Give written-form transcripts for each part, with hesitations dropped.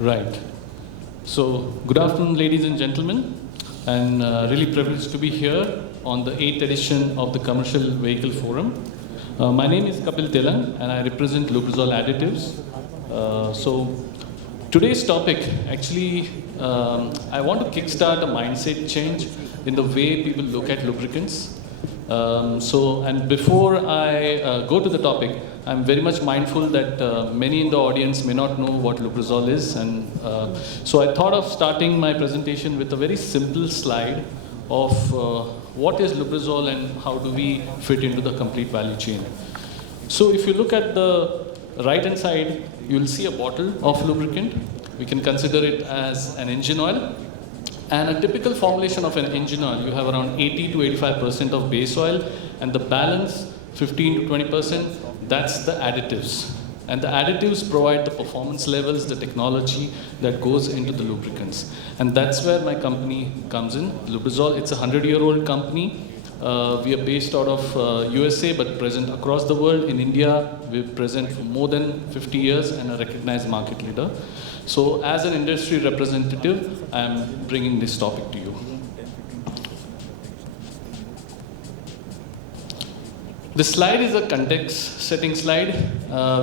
Right. So, good afternoon, ladies and gentlemen, and really privileged to be here on the 8th edition of the Commercial Vehicle Forum. My name is Kapil Telang, and I represent Lubrizol Additives. Today's topic, actually, I want to kickstart a mindset change in the way people look at lubricants. And before I go to the topic, I'm very much mindful that many in the audience may not know what Lubrizol is, and so I thought of starting my presentation with a very simple slide of what is Lubrizol and how do we fit into the complete value chain. So if you look at the right-hand side, you'll see a bottle of lubricant. We can consider it as an engine oil. And a typical formulation of an engine oil, you have around 80 to 85% of base oil, and the balance, 15 to 20%, that's the additives. And the additives provide the performance levels, the technology that goes into the lubricants. And that's where my company comes in, Lubrizol. It's a 100-year-old company. We are based out of USA, but present across the world. In India, we're present for more than 50 years and a recognized market leader. So as an industry representative, I'm bringing this topic to you. This slide is a context-setting slide,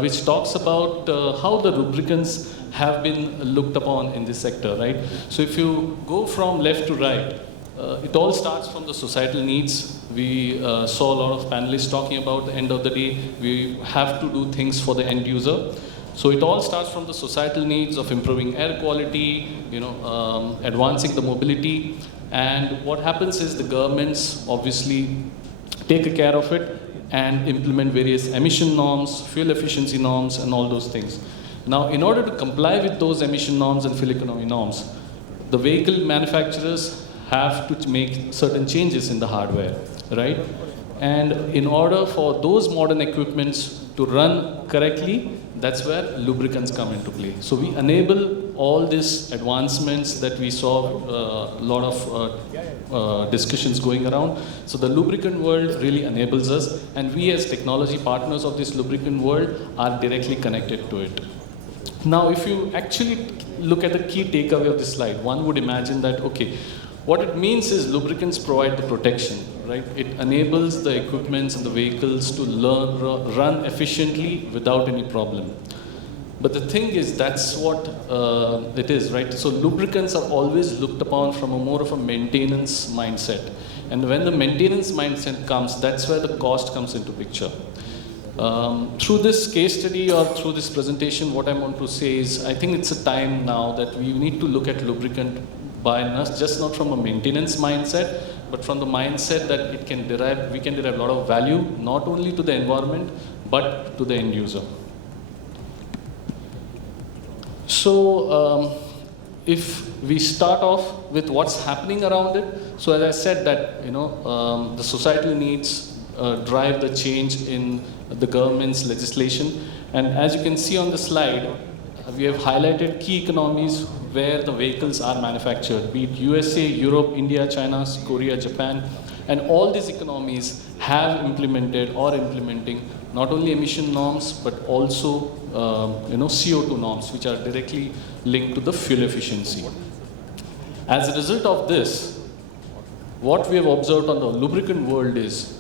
which talks about how the lubricants have been looked upon in this sector, right? So if you go from left to right, it all starts from the societal needs. We saw a lot of panelists talking about the end of the day, we have to do things for the end user. So it all starts from the societal needs of improving air quality, advancing the mobility. And what happens is the governments obviously take care of it and implement various emission norms, fuel efficiency norms, and all those things. Now, in order to comply with those emission norms and fuel economy norms, the vehicle manufacturers have to make certain changes in the hardware, right? And in order for those modern equipments to run correctly, that's where lubricants come into play. So we enable all these advancements that we saw a lot of discussions going around. So the lubricant world really enables us, and we as technology partners of this lubricant world are directly connected to it. Now, if you actually look at the key takeaway of this slide, one would imagine that, okay, what it means is lubricants provide the protection, right? It enables the equipments and the vehicles to run efficiently without any problem. But the thing is, that's what it is, right? So lubricants are always looked upon from a more of a maintenance mindset. And when the maintenance mindset comes, that's where the cost comes into picture. Through this case study or through this presentation, what I want to say is, I think it's a time now that we need to look at lubricant by just not from a maintenance mindset, but from the mindset that we can derive a lot of value, not only to the environment, but to the end user. So if we start off with what's happening around it, so as I said that, the societal needs drive the change in the government's legislation. And as you can see on the slide, we have highlighted key economies where the vehicles are manufactured, be it USA, Europe, India, China, Korea, Japan. And all these economies have implemented or implementing not only emission norms, but also CO2 norms, which are directly linked to the fuel efficiency. As a result of this, what we have observed on the lubricant world is,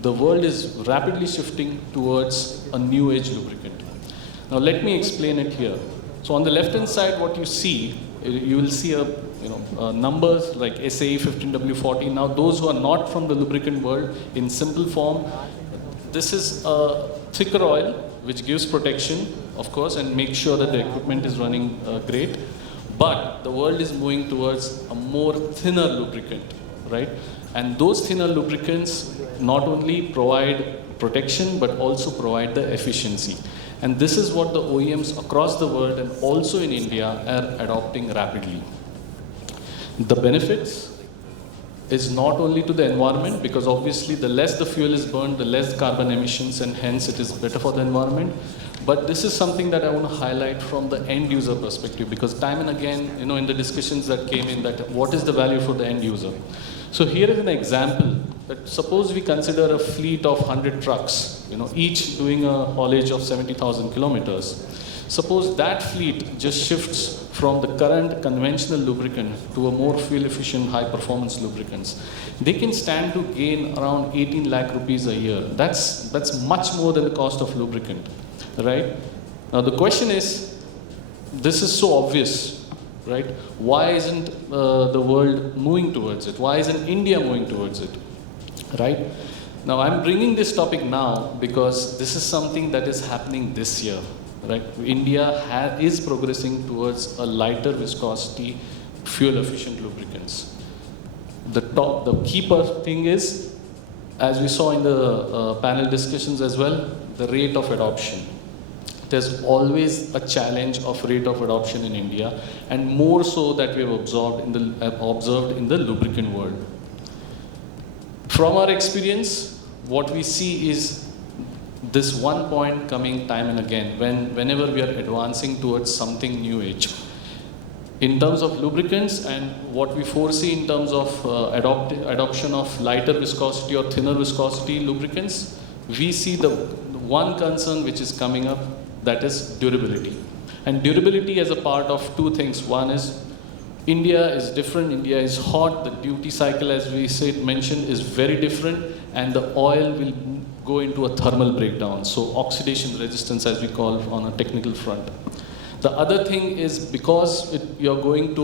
the world is rapidly shifting towards a new age lubricant. Now let me explain it here. So on the left-hand side, what you see, you will see numbers like SAE 15W40. Now those who are not from the lubricant world, in simple form, this is a thicker oil which gives protection, of course, and makes sure that the equipment is running great. But the world is moving towards a more thinner lubricant, right? And those thinner lubricants not only provide protection, but also provide the efficiency. And this is what the OEMs across the world and also in India are adopting rapidly. The benefits is not only to the environment, because obviously the less the fuel is burned, the less carbon emissions, and hence it is better for the environment. But this is something that I want to highlight from the end user perspective, because time and again, in the discussions that came in, that what is the value for the end user? So here is an example that suppose we consider a fleet of 100 trucks, each doing a haulage of 70,000 kilometers. Suppose that fleet just shifts from the current conventional lubricant to a more fuel efficient high performance lubricants, they can stand to gain around 18 lakh rupees a year. That's much more than the cost of lubricant, right? Now the question is, this is so obvious, right? Why isn't the world moving towards it?Hy isn't India moving towards it, right? Now I'm bringing this topic now because this is something that is happening this year, right? India is progressing towards a lighter viscosity, fuel efficient lubricants. The key thing is, as we saw in the panel discussions as well, the rate of adoption. There's always a challenge of rate of adoption in India, and more so that we have observed in the lubricant world. From our experience, what we see is this one point coming time and again whenever we are advancing towards something new age. In terms of lubricants and what we foresee in terms of adoption of lighter viscosity or thinner viscosity lubricants, we see the one concern which is coming up, that is durability. And durability as a part of two things. One is India is different, India is hot, the duty cycle, as we mentioned, is very different, and the oil will go into a thermal breakdown, so oxidation resistance as we call on a technical front. The other thing is, because you're going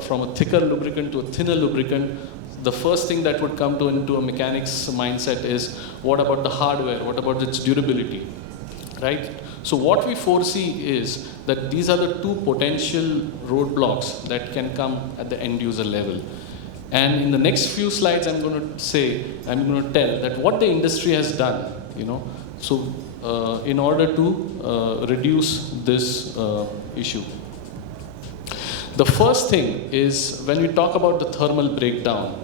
from a thicker lubricant to a thinner lubricant, the first thing that would come into a mechanic's mindset is, what about the hardware, what about its durability, right? So what we foresee is that these are the two potential roadblocks that can come at the end user level. And in the next few slides, I'm going to tell that what the industry has done, in order to reduce this issue. The first thing is, when we talk about the thermal breakdown,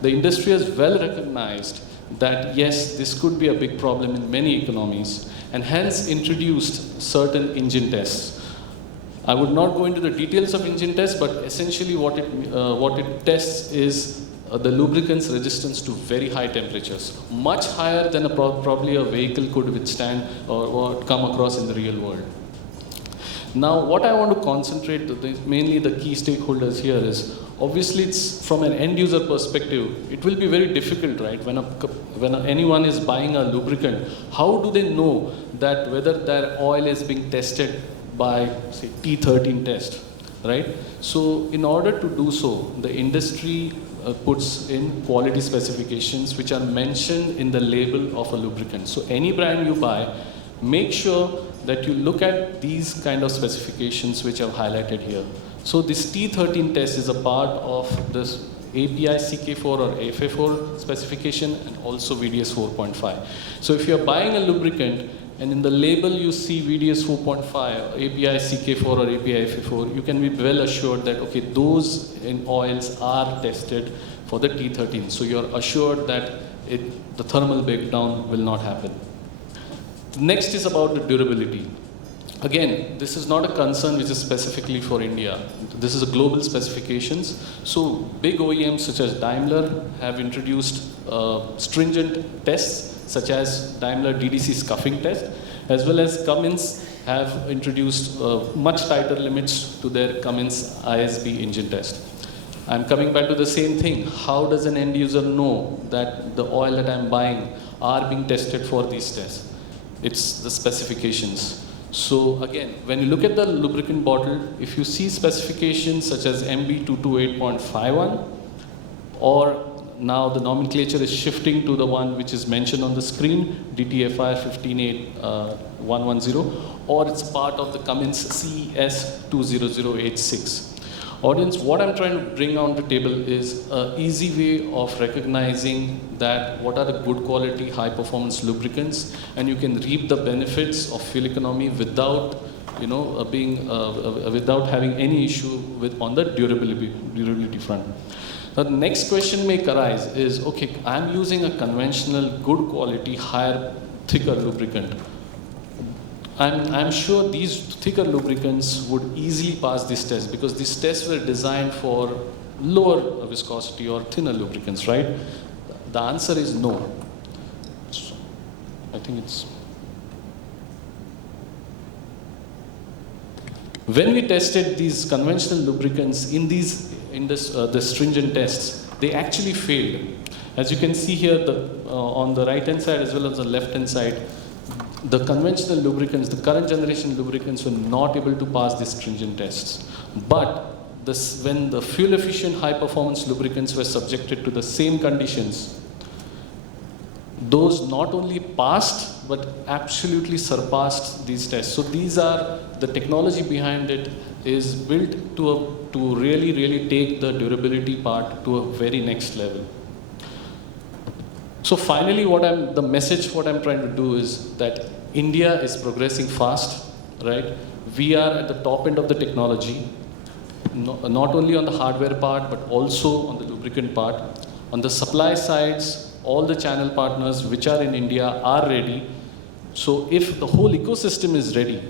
the industry has well recognized that yes, this could be a big problem in many economies, and hence introduced certain engine tests. I would not go into the details of engine tests, but essentially what it tests is the lubricant's resistance to very high temperatures, much higher than probably a vehicle could withstand or come across in the real world. Now, what I want to concentrate, mainly the key stakeholders here is, obviously it's from an end user perspective, it will be very difficult, right? When anyone is buying a lubricant, how do they know that whether their oil is being tested by, say, T13 test, right? So in order to do so, the industry puts in quality specifications which are mentioned in the label of a lubricant. So any brand you buy, make sure that you look at these kind of specifications which I've highlighted here. So this T13 test is a part of this API CK4 or AFA4 specification, and also VDS 4.5. So if you're buying a lubricant and in the label you see VDS 4.5, API CK4 or API AFA4, you can be well assured that, okay, those oils are tested for the T13. So you're assured that the thermal breakdown will not happen. Next is about the durability. Again, this is not a concern which is specifically for India. This is a global specifications. So big OEMs such as Daimler have introduced stringent tests, such as Daimler DDC scuffing test, as well as Cummins have introduced much tighter limits to their Cummins ISB engine test. I'm coming back to the same thing. How does an end user know that the oil that I'm buying are being tested for these tests? It's the specifications. So again, when you look at the lubricant bottle, if you see specifications such as MB228.51, or now the nomenclature is shifting to the one which is mentioned on the screen, DTFR 15110, or it's part of the Cummins CES 20086. Audience, what I'm trying to bring on the table is an easy way of recognizing that what are the good quality, high performance lubricants, and you can reap the benefits of fuel economy without, without having any issue on the durability front. Now, the next question may arise is, okay, I'm using a conventional, good quality, higher, thicker lubricant. I'm sure these thicker lubricants would easily pass this test, because these tests were designed for lower viscosity or thinner lubricants, right? The answer is no. So, I think it's... When we tested these conventional lubricants in the stringent tests, they actually failed. As you can see here, on the right hand side as well as the left hand side, the conventional lubricants, the current generation lubricants, were not able to pass these stringent tests. But when the fuel efficient high performance lubricants were subjected to the same conditions, those not only passed but absolutely surpassed these tests. So these are the technology behind it is built to really take the durability part to a very next level. So finally, what I'm trying to do is that India is progressing fast, right? We are at the top end of the technology, not only on the hardware part, but also on the lubricant part. On the supply sides, all the channel partners which are in India are ready. So if the whole ecosystem is ready,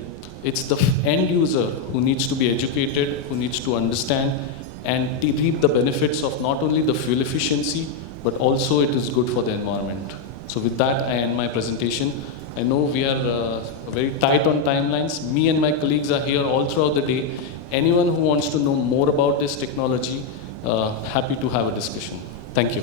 it's the end user who needs to be educated, who needs to understand and reap the benefits of not only the fuel efficiency, but also it is good for the environment. So with that, I end my presentation. I know we are very tight on timelines. Me and my colleagues are here all throughout the day. Anyone who wants to know more about this technology, happy to have a discussion. Thank you.